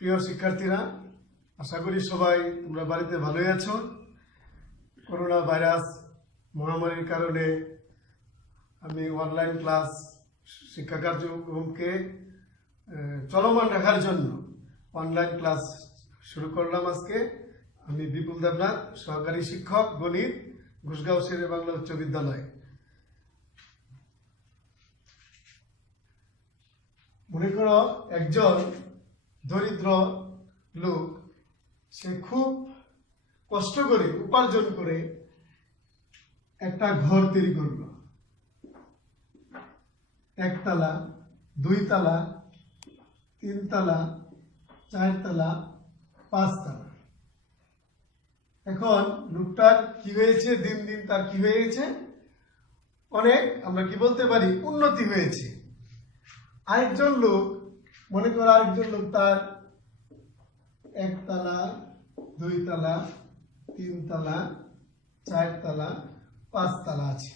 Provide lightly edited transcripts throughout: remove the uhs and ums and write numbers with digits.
প্রিয় শিক্ষার্থীরা, আশা করি সবাই তোমরা বাড়িতে ভালোই আছো। করোনা ভাইরাস মহামারীর কারণে আমি অনলাইন ক্লাস শিক্ষা কার্যক্রমকে চলমান রাখার জন্য অনলাইন ক্লাস শুরু করলাম। আজকে আমি বিপুল দেবনাথ, সহকারী শিক্ষক গণিত, ঘুষগাঁও শেরে বাংলা উচ্চ বিদ্যালয়। মনে করো একজন দরিদ্র লোক, সে খুব কষ্ট করে উপার্জন করে একটা ঘর তৈরি করল। একতলা, দুইতলা, তিনতলা, চারতলা, পাঁচতলা। এখন লোকটার কি হয়েছে, দিন দিন তার কি হয়েছে, অনেক আমরা কি বলতে পারি উন্নতি হয়েছে। আরেকজন লোক, মনে করো আরেকজন লোক তার একতলা, দুইতলা, তিনতলা, চারতলা, পাঁচতলা আছে।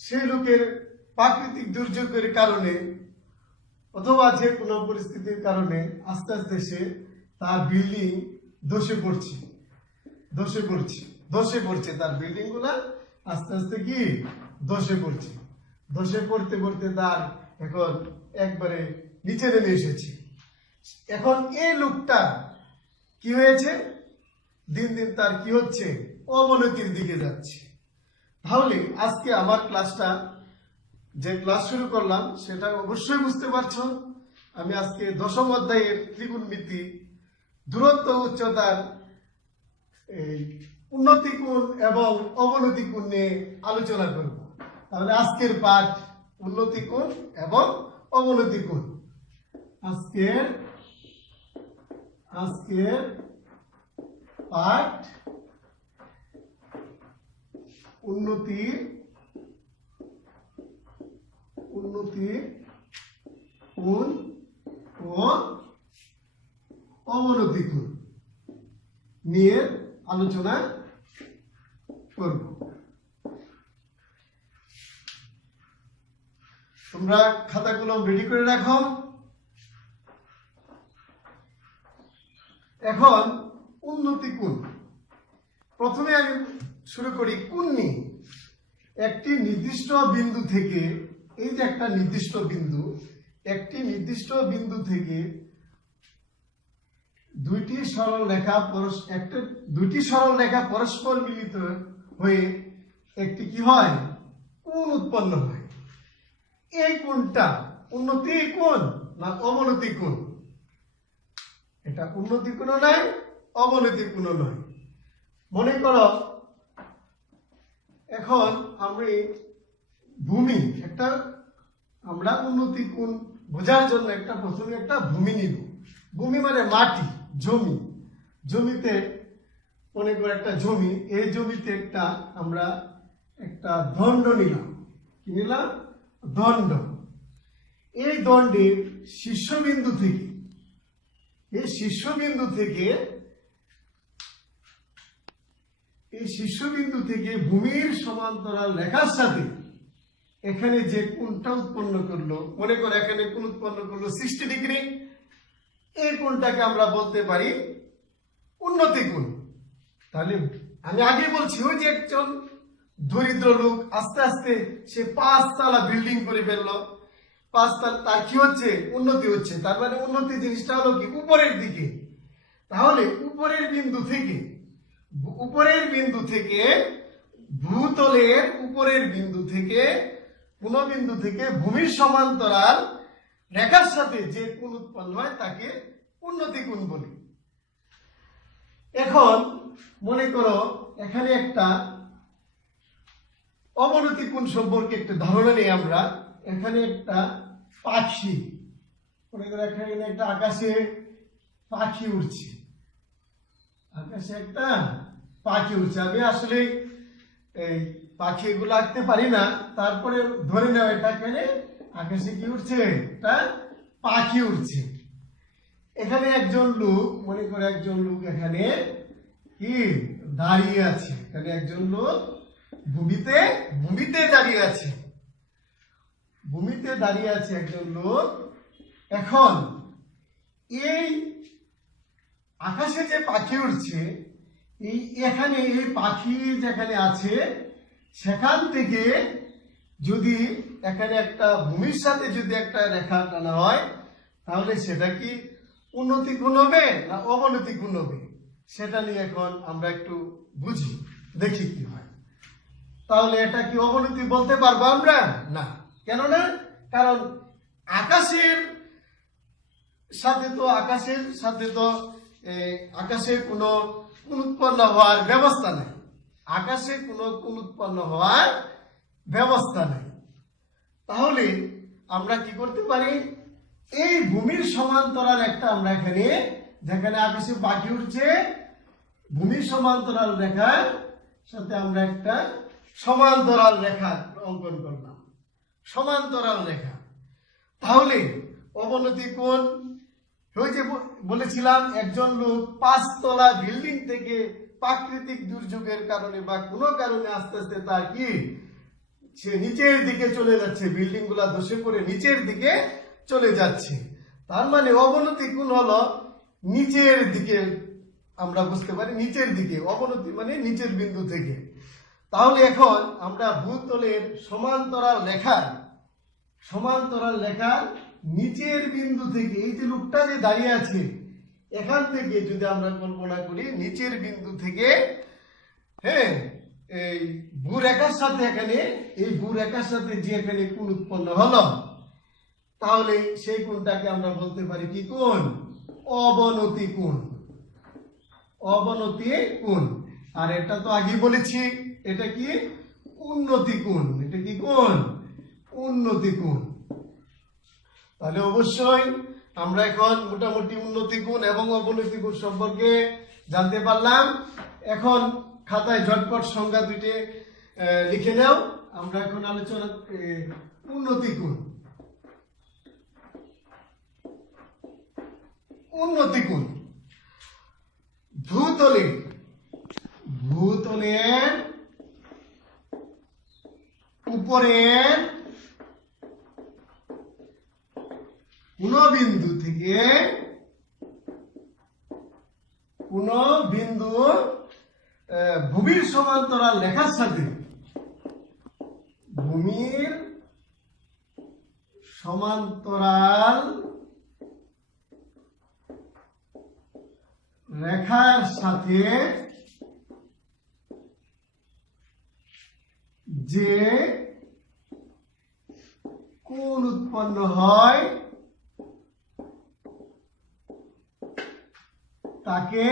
সেই লোকের প্রাকৃতিক দুর্যোগের কারণে অথবা যে কোনো পরিস্থিতির কারণে আস্তে আস্তে সে তার বিল্ডিং ধসে পড়ছে তার বিল্ডিং গুলা আস্তে আস্তে কি ধসে পড়তে পড়তে তার এখন একবারে নিচে নেমে এসেছে। এখন এই লোকটা কি হয়েছে, দিন দিন তার কি হচ্ছে, অবনতির দিকে যাচ্ছে। তাহলে আজকে আমার ক্লাসটা, যে ক্লাস শুরু করলাম, সেটা অবশ্যই বুঝতে পারছো আমি আজকে 10ম অধ্যায়ের ত্রিকোণমিতি দূরত্ব উচ্চতার এই উন্নতি কোণ এবং অবনতি কোণ নিয়ে আলোচনা করব। তাহলে আজকের পাঠ উন্নতি কোণ এবং অবনতি কোণ। আজকের পাঠ উন্নতি কোণ ও অবনতি কোণ নিয়ে আলোচনা করব। তোমরা খাতাগুলো রেডি করে রাখো। এখন উন্নতি কোণ, প্রথমে আমি শুরু করি কোণ নিয়ে। একটি নির্দিষ্ট বিন্দু থেকে, এই যে একটা নির্দিষ্ট বিন্দু, একটি নির্দিষ্ট বিন্দু থেকে দুইটি সরল রেখা পরস্পর মিলিত হয়ে একটি কি হয়, কোণ উৎপন্ন হয়। এই কোণটা উন্নতি কোণ না অবনতি কোণ? এটা উন্নতি কোণ নয়, অবনতি কোণ নয়। মনে করো এখন আমরা উন্নতি কোণ বোঝার জন্য প্রথমে একটা ভূমি নিব। ভূমি মানে মাটি, জমিতে মনে করো একটা জমি, এই জমিতে আমরা একটা দণ্ড নিলাম। কি নিলাম? দণ্ড। এই দণ্ডের শীর্ষবিন্দু থেকে ভূমির সমান্তরাল রেখার সাথে এখানে যে কোণটা উৎপন্ন করলো, মনে করো এখানে কোণ উৎপন্ন করলো 60 ডিগ্রি। এই কোণটাকে আমরা বলতে পারি উন্নতি কোণ। তাহলে আমি আগে বলছি, ওই যে একজন দরিদ্র লোক আস্তে আস্তে সে 5তলা বিল্ডিং করে ফেললো, 5তলা, তার কি হচ্ছে, উন্নতি হচ্ছে। তার মানে উন্নতি জিনিসটা হলো কি, উপরের দিকে। তাহলে উপরের বিন্দু থেকে ভূতলের উপরের বিন্দু থেকে কোন বিন্দু থেকে ভূমির সমান্তরাল রেখার সাথে যে কোণ উৎপন্ন হয় তাকে উন্নতি কোণ বলি। এখন মনে করো এখানে একটা অবনতি কোণ সম্পর্কে একটা ধারণা নেই আমরা। এখানে একটা পাখি, মনে করো এখানে একটা আকাশে পাখি উড়ছে, আমি আসলে এই পাখি এগুলো আঁকতে পারি না, তারপরে ধরে নেওয়া এটা এখানে আকাশে কি উঠছে, একটা পাখি উঠছে। এখানে একজন লোক, মনে করে একজন লোক এখানে কি দাঁড়িয়ে আছে, এখানে একজন লোক ভূমিতে দাঁড়িয়ে আছে একজন লোক। এখন এই আকাশে যে পাখি উঠছে, এখানে এই পাখি যেখানে আছে সেখান থেকে যদি এখানে একটা ভূমির সাথে যদি একটা রেখা টানা হয়, তাহলে সেটা কি উন্নতি কোণ হবে না অবনতি কোণ হবে, সেটা নিয়ে এখন আমরা একটু বুঝি, দেখি কি হয়। তাহলে এটা কি অবনতি বলতে পারবো আমরা? না। কেননা কারণ আকাশের সাথে তো আকাশে কোনো কোন উৎপন্ন হওয়ার ব্যবস্থা নেই, আকাশে কোনো কোন উৎপন্ন হওয়ার ব্যবস্থা নেই। তাহলে আমরা কি করতে পারি, এই ভূমির সমান্তরাল একটা আমরা এখানে যেখানে আকাশে পাখি উঠছে, ভূমির সমান্তরাল রেখার সাথে আমরা একটা সমান্তরাল রেখা অঙ্কন করলাম, সমান্তরাল রেখা। তাহলে অবনতি কোণ, ওই যে বলেছিলাম একজন লোক 5 তলা বিল্ডিং থেকে প্রাকৃতিক দুর্যোগের কারণে বা কোনো কারণে আস্তে আস্তে তার কি সে নিচের দিকে চলে যাচ্ছে, বিল্ডিং গুলা ধসে পড়ে নিচের দিকে চলে যাচ্ছে। তার মানে অবনতি কোণ হলো নিচের দিকে, আমরা বুঝতে পারি নিচের দিকে, অবনতি মানে নিচের বিন্দু থেকে। তাহলে এখন আমরা ভূতলের সমান্তরাল রেখার নিচের বিন্দু থেকে, এই যে লোকটা যে দাঁড়িয়ে আছে এখান থেকে যদি আমরা কল্পনা করি নিচের বিন্দু থেকে, হ্যাঁ, এই ভূরেখার সাথে এখানে এই ভূরেখার সাথে যে এখানে কোণ উৎপন্ন হলো, তাহলে সেই কোণটাকে আমরা বলতে পারি কি কোণ? অবনতি কোণ। অবনতি কোণ। আর এটা তো আগেই বলেছি এটা কি উন্নতি কোণ। এটা কি কোণ? উন্নতি কোণ। তাহলে অবশ্যই আমরা এখন মোটামুটি উন্নতি কোণ এবং অবনতি কোণ সম্পর্কে জানতে পারলাম। এখন খাতায় ঝটপট সংজ্ঞা দুইটি লিখে নাও। আমরা এখন আলোচনা উন্নতি কোণ। উন্নতি কোণ ভূতলের উপরের কোন বিন্দু থেকে ভূমির সমান্তরাল রেখার সাথে ভূমির সমান্তরাল রেখার সাথে যে কোণ উৎপন্ন হয় তাকে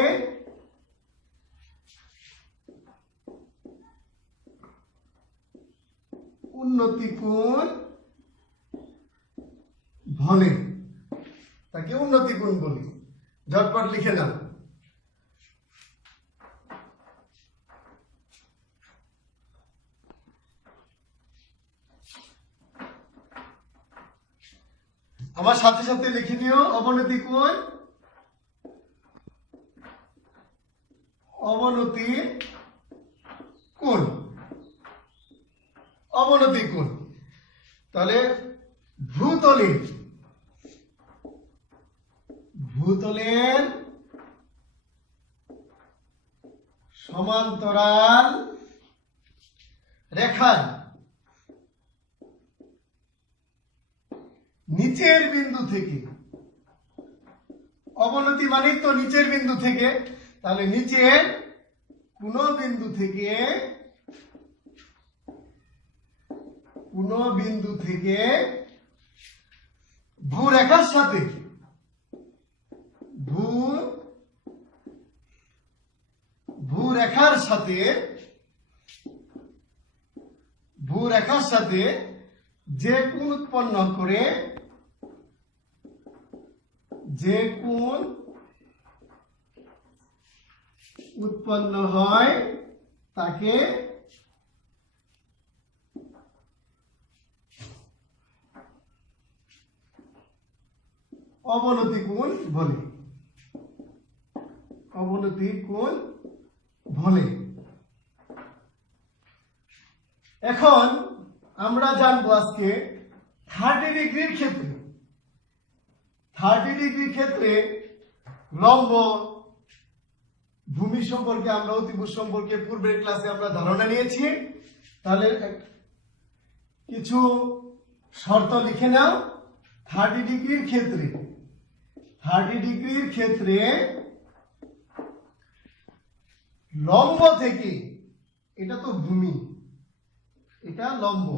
উন্নতি কোণ বলে। তাকে উন্নতি কোণ বলি। ঝটপট লিখে নাও। আমার সাথে সাথে লিখে নিও অবনতি কোণ। অবনতি কোণ। অবনতি কোণ। তাহলে ভূতলের সমান্তরাল রেখার নিচের বিন্দু থেকে, অবনতি মানেই তো নিচের বিন্দু থেকে, তাহলে নিচের কোন বিন্দু থেকে ভূরেখার সাথে যে কোণ উৎপন্ন করে, যে কোণ উৎপন্ন হয় তাকে অবনতি কোণ বলে। অবনতি কোণ বলে। এখন আমরা জানবো আজকে 30 ডিগ্রির ক্ষেত্রে 30 ডিগ্রি ক্ষেত্রে লম্ব ভূমি সম্পর্কে আমরা অতিভুজ সম্পর্কে পূর্বের ক্লাসে আমরা ধারণা নিয়েছি। তাহলে কিছু শর্ত লিখে নাও। 30 ডিগ্রির ক্ষেত্রে লম্ব থেকে, এটা তো ভূমি, এটা লম্ব,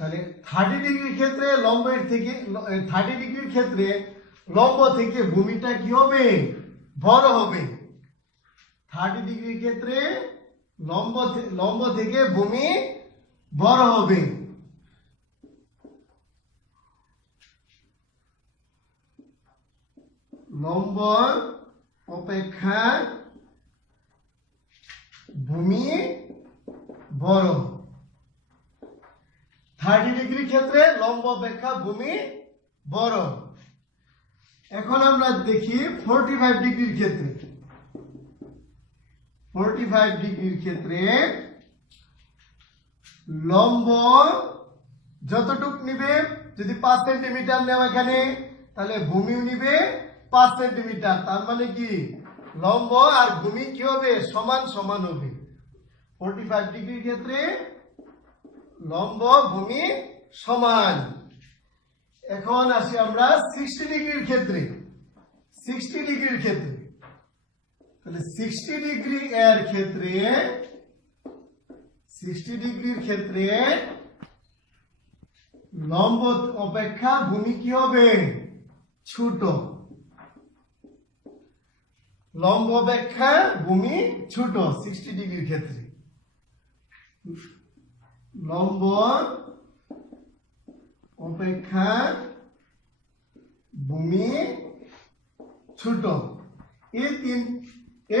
তাহলে 30 ডিগ্রির ক্ষেত্রে লম্বের থেকে 30 ডিগ্রির ক্ষেত্রে লম্ব থেকে ভূমিটা কি হবে? বড় হবে। 30 ডিগ্রির ক্ষেত্রে লম্ব থেকে ভূমি বড় হবে। লম্ব অপেক্ষা ভূমি বড়। 30 ডিগ্রি ক্ষেত্রে লম্ব অপেক্ষা ভূমি বড়। এখন আমরা দেখি 45 ডিগ্রির ক্ষেত্রে। 45 ডিগ্রির ক্ষেত্রে লম্ব যতটুক নিবে, যদি 5 সেন্টিমিটার নেও এখানে, তাহলে ভূমিও নিবে 5 সেন্টিমিটার। তার মানে কি লম্ব আর ভূমি কি হবে? সমান সমান হবে। 45 ডিগ্রির ক্ষেত্রে লম্ব ভূমি সমান। এখন আসি আমরা 60 ডিগ্রির ক্ষেত্রে। 60 ডিগ্রির ক্ষেত্রে, তাহলে 60 ডিগ্রি এর ক্ষেত্রে 60 ডিগ্রির ক্ষেত্রে লম্ব অপেক্ষা ভূমি কি হবে? ছোট। লম্ব অপেক্ষা ভূমি ছোট 60 ডিগ্রির ক্ষেত্রে। লম্ব অপেক্ষা ভূমি ছোট।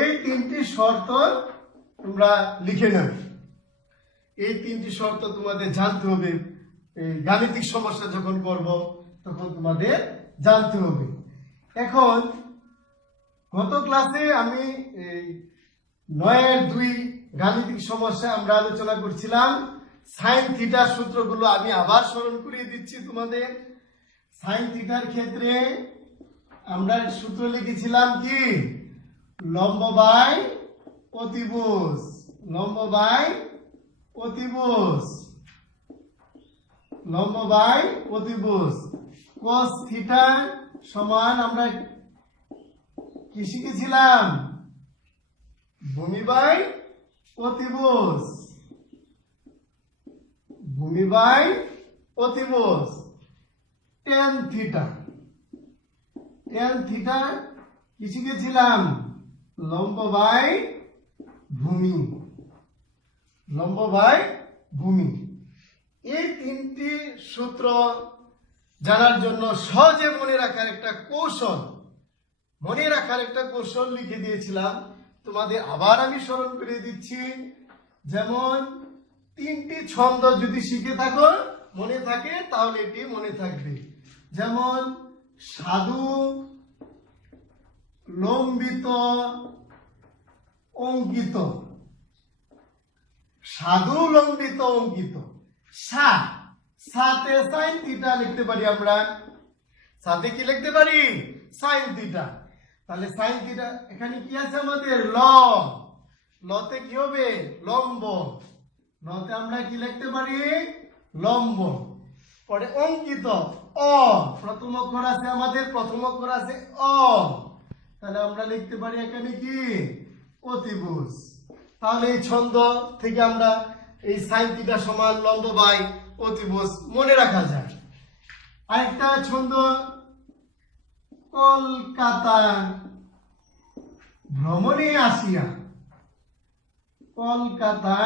এই তিনটি শর্ত তোমরা লিখে নাও। এই তিনটি শর্ত তোমাদের জানতে হবে। এই গাণিতিক সমস্যা যখন করব তখন তোমাদের জানতে হবে। এখন গত ক্লাসে আমি 9-2 গাণিতিক সমস্যা আমরা আলোচনা করছিলাম। সাইন থিটার সূত্রগুলো আমি আবার স্মরণ করিয়ে দিচ্ছি তোমাদের। সাইন থিটার ক্ষেত্রে আমরা সূত্র লিখেছিলাম কি? লম্ব বাই অতিভুজ। লম্ব বাই অতিভুজ। লম্ব বাই অতিভুজ। cos থিটা সমান আমরা কি শিখেছিলাম? ভূমি বাই অতিভুজ। ভূমি বাই অতিভুজ। tan theta. tan থিটা কি শিখেছিলাম? লম্ব বাই ভূমি। লম্ব বাই ভূমি। এই তিনটি সূত্র জানার জন্য সহজে মনে রাখার একটা কৌশল লিখে দিয়েছিলাম। তোমাদের আবার আমি স্মরণ করে দিচ্ছি। যেমন 3টি ছন্দ যদি শিখে থাকো, মনে থাকে, তাহলে এটি মনে থাকবে। যেমন সাধু, লম্বিত, অঙ্কিত। সাধু, লম্বিত, অঙ্কিত। সাথে সাইন থিটা লিখতে পারি আমরা। সাথে কি লিখতে পারি? Sine theta. তাহলে সাইন থিটা এখানে কি আছে আমাদের? লতে কি হবে? লম্ব। লতে আমরা কি লিখতে পারি? লম্ব। পরে অঙ্কিত, প্রথম অক্ষর আছে আমাদের, প্রথম অক্ষর আছে তাহলে আমরা লিখতে পারি এখানে কি? অতিভুজ। তাহলে এই ছন্দ থেকে আমরা এই সাইন থিটা সমান লম্ব বাই অতিভুজ মনে রাখা যায়। আরেকটা ছন্দ, কলকাতা ভ্রমণে আসিয়া। কলকাতা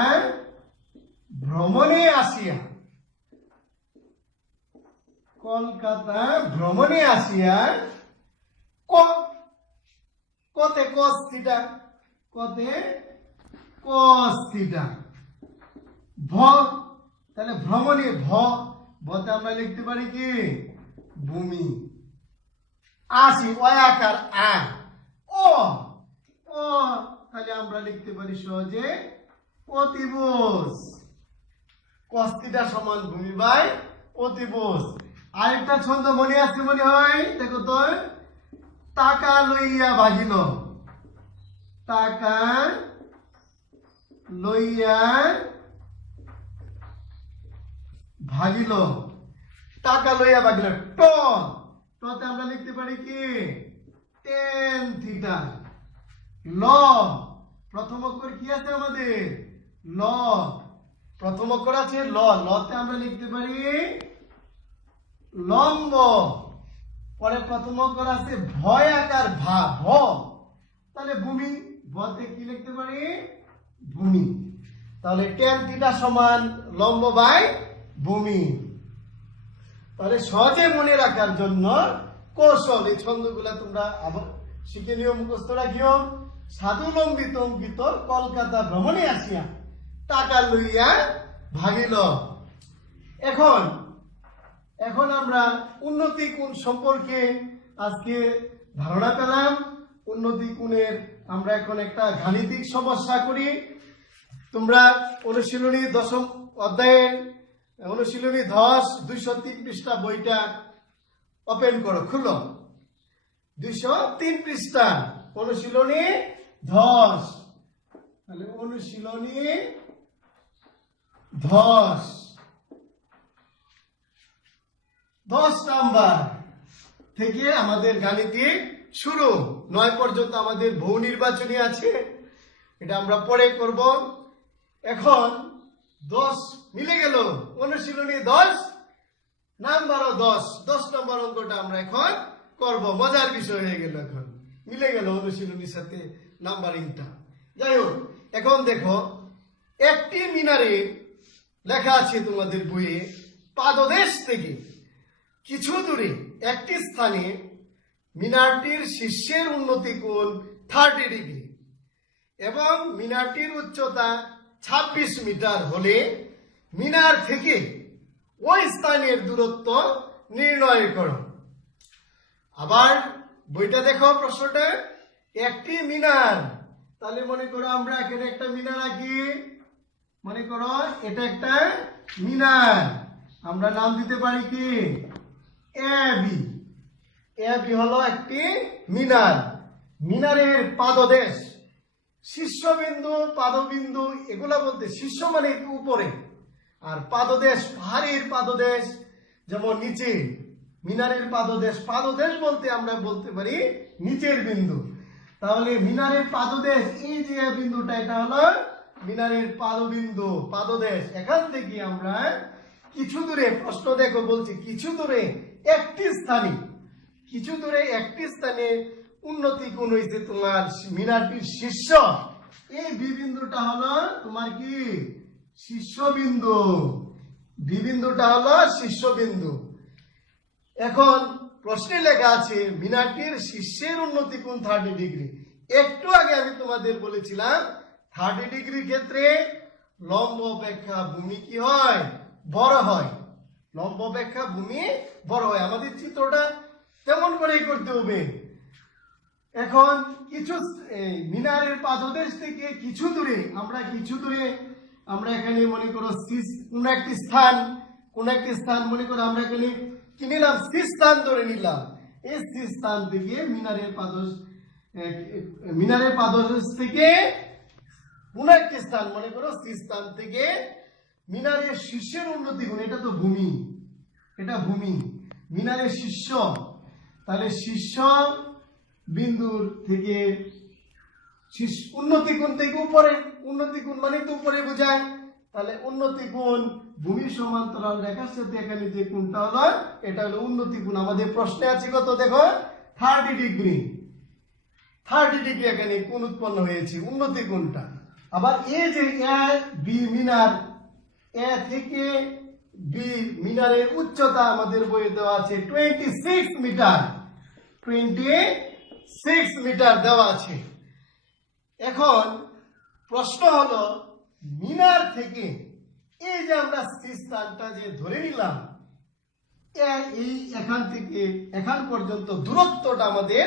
ভ্রমণে আসিয়া। কলকাতা ভ্রমণে আসিয়া কতে cos থিটা। কতে cos থিটা। তাহলে ভ্রমণে ভতে আমরা লিখতে পারি কি? ভূমি। আসি আকার তাহলে আমরা লিখতে পারি সহজে অতিভুজ। cos থিটা সমান ভূমি বাই অতিভুজ। আরেকটা ছন্দ মনে আছে মনে হয়, দেখো তো, টাকা লইয়া ভাগিল, টাকা লইয়া ভাগিল, টাকা লইয়া ভাগিল, টতে আমরা লিখতে পারি কি টেন থিটা। ল প্রথম অক্ষর কি আছে আমাদের ল, প্রথম অক্ষর আছে ল, লতে আমরা লিখতে পারি লম্ব। পরে প্রথম অক্ষর আছে ভয় আকার ভা, ভ, তাহলে ভূমি, ভতে কি লিখতে পারি ভূমি। তাহলে টেন থিটা সমান লম্ব বাই ভূমি। তাহলে সহজে মনে রাখার জন্য কৌশল, এই ছন্দগুলা তোমরা আবার শিখে নিও, মুখস্থ রাখিও। সাধু লম্বিত অঙ্কিত কলকাতা ভ্রমণে আসিয়া টাকা লইয়া ভাগিল। এখন এখন আমরা উন্নতি কোণ সম্পর্কে আজকে ধারণা পেলাম। উন্নতি কোণের আমরা এখন একটা গাণিতিক সমস্যা করি। তোমরা অনুশীলনী দশম অধ্যায়ের অনুশীলনী 10 203 পৃষ্ঠা বইটা ওপেন করো, খুলো। 203 পৃষ্ঠা অনুশীলনী 10, তাহলে অনুশীলনী 10 নাম্বার থেকে আমাদের গাণিতিক শুরু। 9 পর্যন্ত আমাদের বহু নির্বাচনী আছে, এটা আমরা পরে করব। এখন 10 মিলে গেল, অনুশীলনী 10 নাম্বারও 10 নম্বর অঙ্কটা আমরা এখন করব। মজার বিষয় হয়ে গেল, এখন মিলে গেল অনুশীলনীর সাথে নাম্বারিংটা। যাই হোক, এখন দেখো একটি মিনারে লেখা আছে তোমাদের বইয়ে, পাদদেশ থেকে কিছু দূরে একটি স্থানে মিনারটির শীর্ষের উন্নতি কোণ 30 ডিগ্রি এবং মিনারটির উচ্চতা 26 মিটার হলে মিনার থেকে ওই স্থানের দূরত্ব নির্ণয় করো। আবার বইটা দেখো, প্রশ্নটা একটি মিনার, তাহলে মনে করো আমরা এখানে একটা মিনার আঁকি, মনে করো এটা একটা মিনার, আমরা নাম দিতে পারি কি এ বি। এ বি হলো একটি মিনার। মিনারের পাদদেশ, শীর্ষবিন্দু পাদবিন্দু এগুলা বলতে, শীর্ষ মানে একটু উপরে, আর পাদদেশ পাহাড়ের পাদদেশ যেমন নিচে। মিনারের পাদদেশ, পাদদেশ বলতে আমরা বলতে পারি নিচের বিন্দু। তাহলে মিনারের পাদদেশ, এই যে বিন্দুটা এটা হলো মিনারের পাদবিন্দু, পাদদেশ। এখান থেকে আমরা কিছু দূরে, প্রশ্ন দেখো বলছি কিছু দূরে একটি স্থানে, কিছু দূরে একটি স্থানে উন্নতি কোণ হয়েছে তোমার মিনারটির শীর্ষ। এই বি বিন্দুটা হলো তোমার কি শীর্ষবিন্দু, বি বিন্দুটা হলো শীর্ষবিন্দু। এখন প্রশ্নে লেখা আছে মিনারটির শীর্ষের উন্নতি কোণ 30 ডিগ্রি। একটু আগে আমি তোমাদের বলেছিলাম 30 ডিগ্রির ক্ষেত্রে লম্ব অপেক্ষা ভূমি কি হয় বড় হয়, লম্ব অপেক্ষা ভূমি বড় হয়। আমাদের চিত্রটা তেমন করেই করতে হবে। এখন কিছু মিনারের পাদদেশ থেকে কিছু দূরে, আমরা এখানে মনে করো কোন একটি স্থান মনে করো আমরা এখানে কি নিলাম, সি স্থান ধরে নিলাম। এই সি স্থান থেকে মিনারের পাদদেশ থেকে কোন একটি স্থান মনে করো সি স্থান থেকে মিনারের শীর্ষের উন্নতি কোণ, এটা তো ভূমি, এটা ভূমি, মিনারের শীর্ষ। তাহলে শীর্ষ বিন্দুর থেকে উন্নতি কোণ থেকে উপরে, উন্নতি কোণ মানে তো উপরে বোঝায়। তাহলে উন্নতি কোণ ভূমি সমান্তরাল রেখার সাথে এখানে যে কোণটা হলো এটা হলো উন্নতি কোণ। আমাদের প্রশ্নে আছে কত দেখো 30 ডিগ্রি, 30 ডিগ্রি এখানে কোণ উৎপন্ন হয়েছে, উন্নতি কোণটা। আবার এই যে এ বি মিনার, এ থেকে বি মিনারের উচ্চতা আমাদের বইয়ে দেওয়া আছে 26 মিটার, 26 মিটার দেওয়া আছে। এখন প্রশ্ন হলো মিনার থেকে এই যে আমরা সি স্থানটা যে ধরে নিলাম, এই এখান থেকে এখান পর্যন্ত দূরত্বটা আমাদের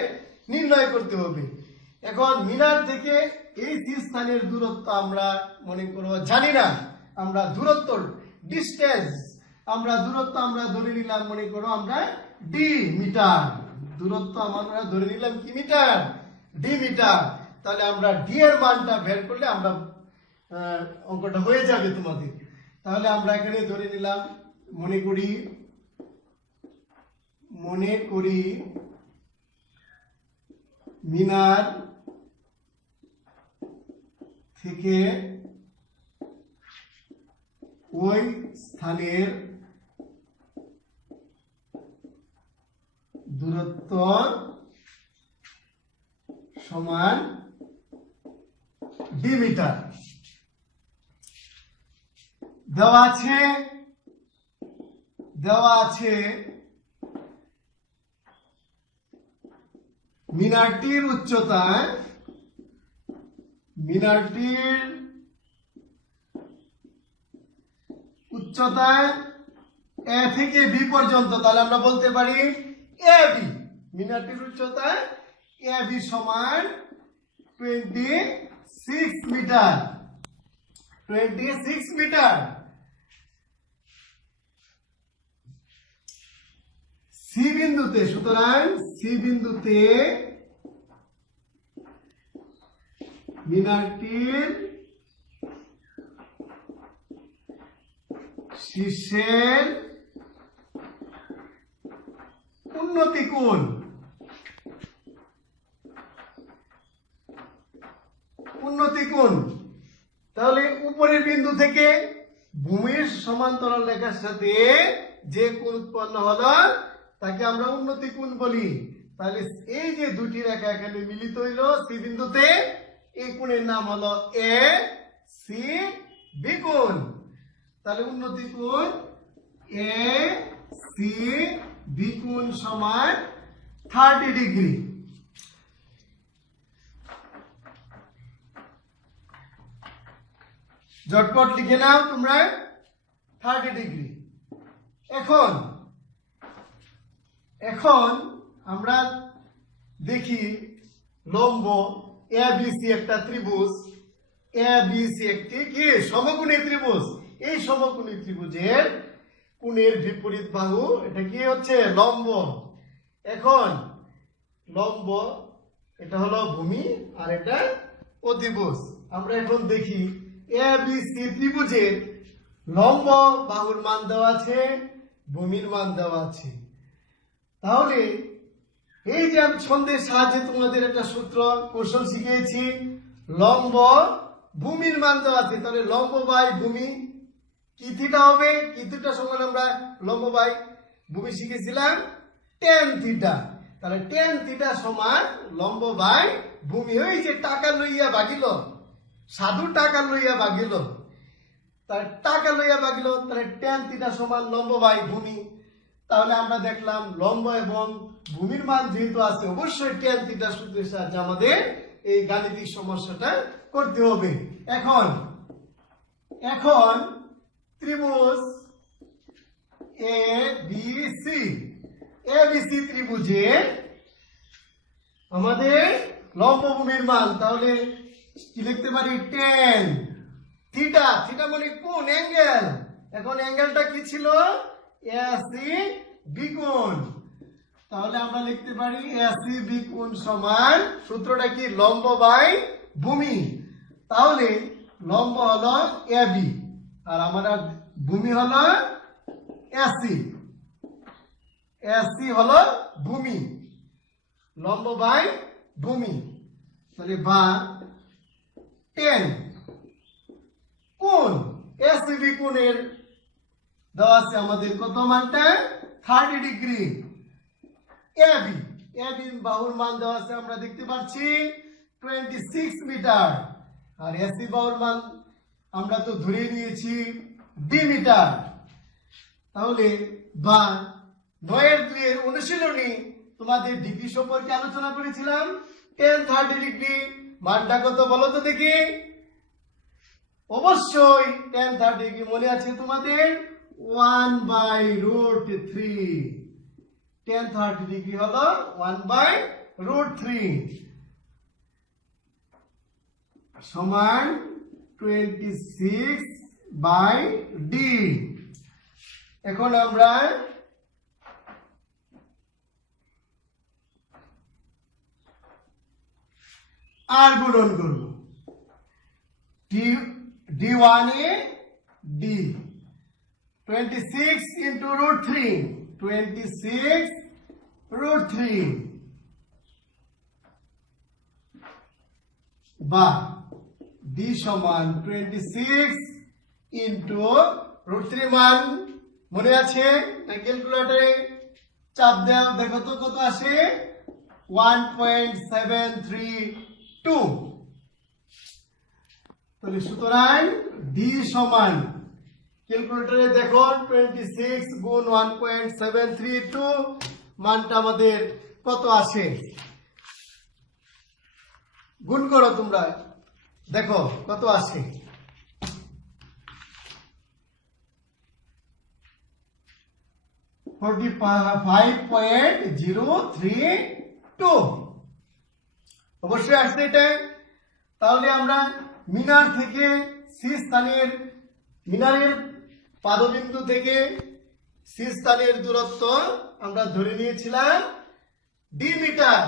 নির্ণয় করতে হবে। এখন মিনার থেকে এই সি স্থানের দূরত্ব আমরা মনে করো জানি না, আমরা দূরত্ব ডিস্টেন্স আমরা দূরত্ব আমরা ধরে নিলাম, মনে করো আমরা ডি মিটার। দূরত্ব আমরা ধরে নিলাম কি মিটার? D metre. তাহলে আমরা ডি এর মানটা বের করলে আমরা অঙ্কটা হয়ে যাবে তোমাদের। তাহলে আমরা এখানে ধরে নিলাম, মনে করি মিনার থেকে ওই স্থানের দূরত্ব সমান ডি মিটার। দেওয়া আছে মিনারটির উচ্চতা, এ থেকে বি পর্যন্ত। তাহলে আমরা বলতে পারি এ বি, মিনারটির উচ্চতা এ বি সমান 26 মিটার। 26 মিটার। সি বিন্দুতে, সুতরাং সি বিন্দুতে মিনারটির শীর্ষের উন্নতি কোণ, তাহলে উপরের বিন্দু থেকে ভূমির সমান্তরাল রেখার সাথে যে কোণ উৎপন্ন হলো তাকে আমরা উন্নতি কোণ বলি। তাহলে এই যে দুটি রেখা এখানে মিলিত হইল সি বিন্দুতে, এই কোণের নাম হলো এ সি বি কোণ। তাহলে উন্নতি কোণ এ সি বি কোণ সমান 30 ডিগ্রি। ঝটপট লিখে নাও তোমরা 30 ডিগ্রি। এখন আমরা দেখি লম্ব এ বি সি একটা ত্রিভুজ, এ বি সি একটি কি সমকোণী ত্রিভুজ। এই সমকোণী ত্রিভুজের কোণের বিপরীত বাহু এটা কি হচ্ছে? লম্ব। এখন লম্ব এটা হলো ভূমি আর এটা অতিভুজ। আমরা এখন দেখি এ বি সি ত্রিভুজের লম্ব বাহুর মান দেওয়া আছে, ভূমির মান দেওয়া আছে। তাহলে এই যে আমি ছন্দের সাহায্যে তোমাদের একটা সূত্র কৌশল শিখিয়েছি, লম্ব ভূমির মান দেওয়া আছে। তাহলে লম্ব বাই ভূমি কি থিটা হবে? কি থিটা সমান আমরা লম্ব বাই ভূমি শিখেছিলাম tan থিটা। তাহলে tan থিটা সমান লম্ব বাই ভূমি। ওই যে টাকা লইয়া ভাগিল, সাধু টাকা লইয়া ভাগিল, তাহলে টাকা লইয়া ভাগিল, তাহলে tan থিটা সমান লম্ব বাই ভূমি। তাহলে আমরা দেখলাম লম্ব এবং ভূমির মান যেহেতু আছে, অবশ্যই tan থিটা সূত্রের সাহায্যে আমাদের এই গাণিতিক সমস্যাটা করতে হবে। এখন ত্রিভুজ এ বি সি ত্রিভুজে আমাদের লম্ব ভূমির মান, তাহলে কি লিখতে পারি? tan theta. থিটা মানে কোণ, অ্যাঙ্গেল। এখন অ্যাঙ্গেলটা কি ছিল? এসি বি কোণ। তাহলে আমরা লিখতে পারি এসি বি কোণ সমান, সূত্রটা কি? লম্ব বাই ভূমি। তাহলে লম্ব হলো এ বি আর আমরা ভূমি হলো এসি। এসি হলো ভূমি, লম্ব বাই ভূমি। তাহলে বা 10 কোণ এসি বি কোণের দেওয়া আছে আমাদের কত মানটা? 30 ডিগ্রি। এবি বাহুর মান দেওয়া আছে আমরা দেখতে পাচ্ছি 26 মিটার। আর এসি বাহুর মান আমরা তো ধরে নিয়েছি ডি মিটার। তাহলে বা 9-2 এর অনুশীলনী তোমাদের ডিগ্রি সম্পর্কে আলোচনা করেছিলাম। tan 30 ডিগ্রি মানটা কত বলো তো দেখি? অবশ্যই tan 30 ডিগ্রি মনে আছে তোমাদের? 1/√3। tan 30 ডিগ্রি হলো 1/√3 সমান 26/d। এখন আমরা আর গুণন করব d1a d 26 into root 3 26 root 3 বা d সমান 26 into root 3 মান মনে আছে না ক্যালকুলেটরে চাপ দাও দেখো তো কত আসে 1.732 তাহলে সুতরাং d সমান ক্যালকুলেটরে দেখো 26 গুণ 1.732 মানটা আমাদের কত আসে গুণ করো তোমরা দেখো কত আসে $45.032 অবশ্যই আসছে এটা তাহলে আমরা মিনার থেকে সি স্থানের মিনারের পাদবিন্দু থেকে সি স্থানের দূরত্ব আমরা ধরে নিয়েছিলাম ডি মিটার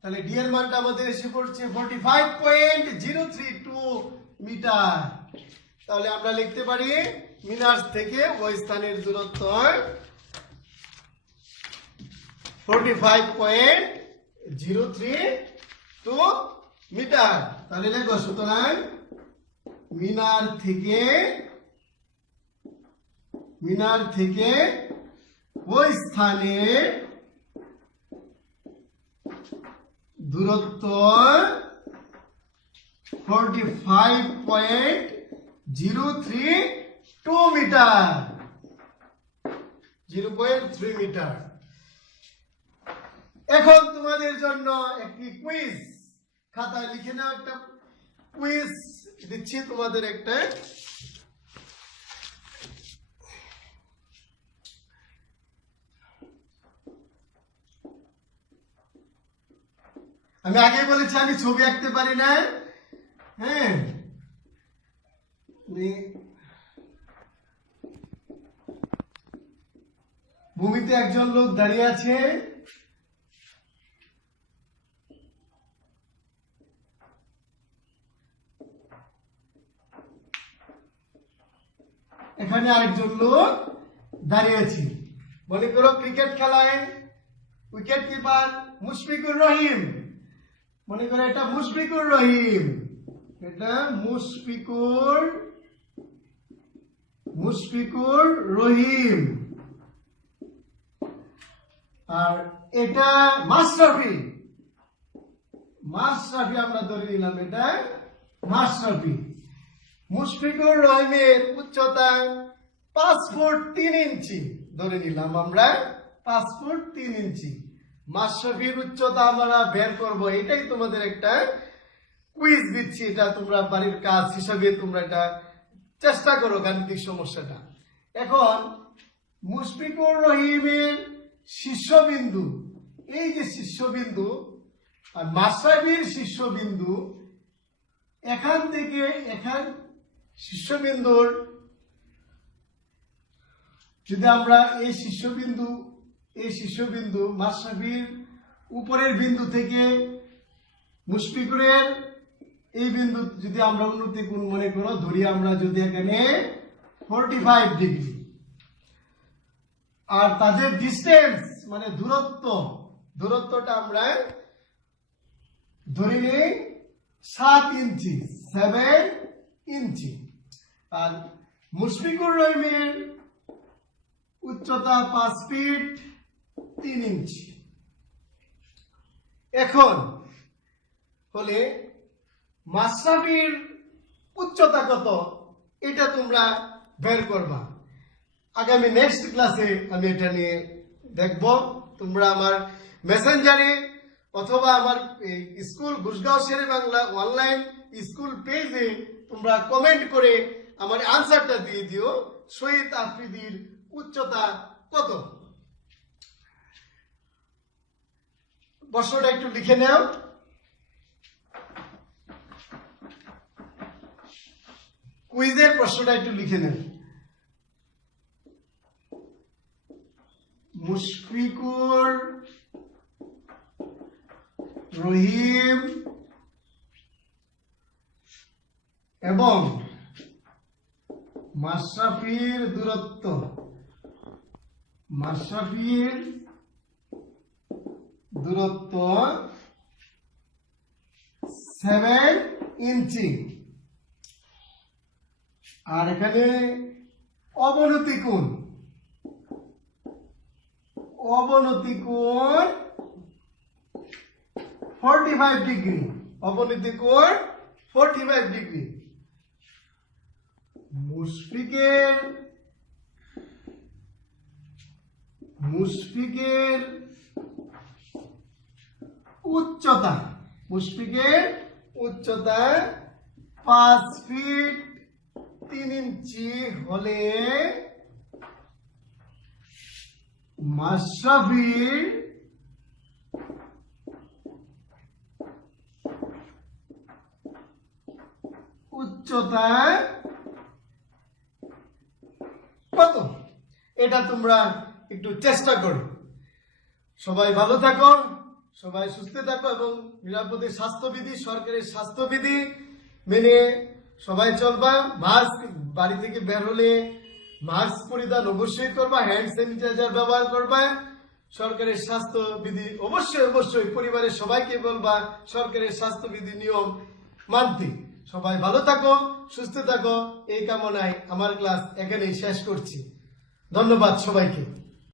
তাহলে ডি এর মানটা আমাদের এসে পড়ছে 45.032 মিটার তাহলে আমরা লিখতে পারি মিনার থেকে ওই স্থানের দূরত্ব 45.032 মিটার তাহলে দেখো সুতরাং মিনার থেকে ওই স্থানের দূরত্ব 45.032 মিটার 0.3 মিটার এখন তোমাদের জন্য একটি কুইজ খাতায় লিখে নাও একটা কুইজ দিচ্ছি তোমাদের একটা আমি আগে বলেছি আমি ছবি আঁকতে পারি না হ্যাঁ ভূমিতে একজন লোক দাঁড়িয়ে আছে এখানে আরেকজন লোক দাঁড়িয়ে আছে মনে করো ক্রিকেট খেলায় উইকেট কিপার মুশফিকুর রহিম মনে করো এটা মুশফিকুর রহিম এটা মুশফিকুর রহিম আর এটা মাশরাফি আমরা ধরে নিলাম এটা মাশরাফি মুশফিকুর রহিমের উচ্চতা 5 ফুট 3 ইঞ্চি ধরে নিলাম আমরা 5 ফুট 3 ইঞ্চি মাশরাফির উচ্চতা আমরা বের করব এটাই তোমাদের একটা কুইজ দিচ্ছি এটা তোমরা বাড়ির কাজ হিসাবে তোমরা এটা চেষ্টা করো গাণিতিক সমস্যাটা এখন মুশফিকুর রহিমের শীর্ষবিন্দু এই যে শীর্ষবিন্দু আর মাশরাফির শীর্ষবিন্দু এখান থেকে এখান শীর্ষবিন্দুর যদি আমরা এই শীর্ষবিন্দু মাশরাফির উপরের বিন্দু থেকে মুশফিকুরের এই বিন্দু যদি আমরা উন্নতি কোণ মনে করো ধরি আমরা যদি এখানে 45 ডিগ্রি আর তাদের ডিস্টেন্স মানে দূরত্বটা আমরা ধরে নিই 7 ইঞ্চি আর মুশফিকুর রহিমের উচ্চতা 5 ফিট 3 ইঞ্চি এখন হলে মাশরাফির উচ্চতা কত এটা তোমরা বের করবা আগামী নেক্সট ক্লাসে আমি এটা নিয়ে দেখব তোমরা আমার মেসেঞ্জারে অথবা আমার স্কুল ঘুষগাঁও শেরে বাংলা অনলাইন স্কুল পেজে তোমরা কমেন্ট করে আমার আনসারটা দিয়ে দিও শহীদ আফ্রিদির উচ্চতা কত প্রশ্নটা একটু লিখে নাও কুইজের প্রশ্নটা একটু লিখে নেন মুশফিকুর রহিম এবং মাশরাফির দূরত্ব 7 ইঞ্চি। আর এখানে অবনতি কোণ 45 ডিগ্রি। অবনতি কোণ 45 ডিগ্রি। মুশফিকের উচ্চতা 5 ফিট 3 ইঞ্চি হলে মাশরাফির উচ্চতা কত? এটা তোমরা একটু চেষ্টা করো। সবাই ভালো থাকো, সবাই সুস্থ থাকো এবং নিরাপদে স্বাস্থ্যবিধি, সরকারের স্বাস্থ্যবিধি মেনে সবাই চলবা। মাস্ক বাড়ি থেকে বের হলে মাস্ক পরিধান অবশ্যই করবা, হ্যান্ড স্যানিটাইজার ব্যবহার করবা। সরকারের স্বাস্থ্যবিধি অবশ্যই পরিবারের সবাইকে বলবা সরকারের স্বাস্থ্যবিধি নিয়ম মানতে। সবাই ভালো থাকো, সুস্থ থাকো, এই কামনায় আমার ক্লাস এখানেই শেষ করছি। ধন্যবাদ সবাইকে।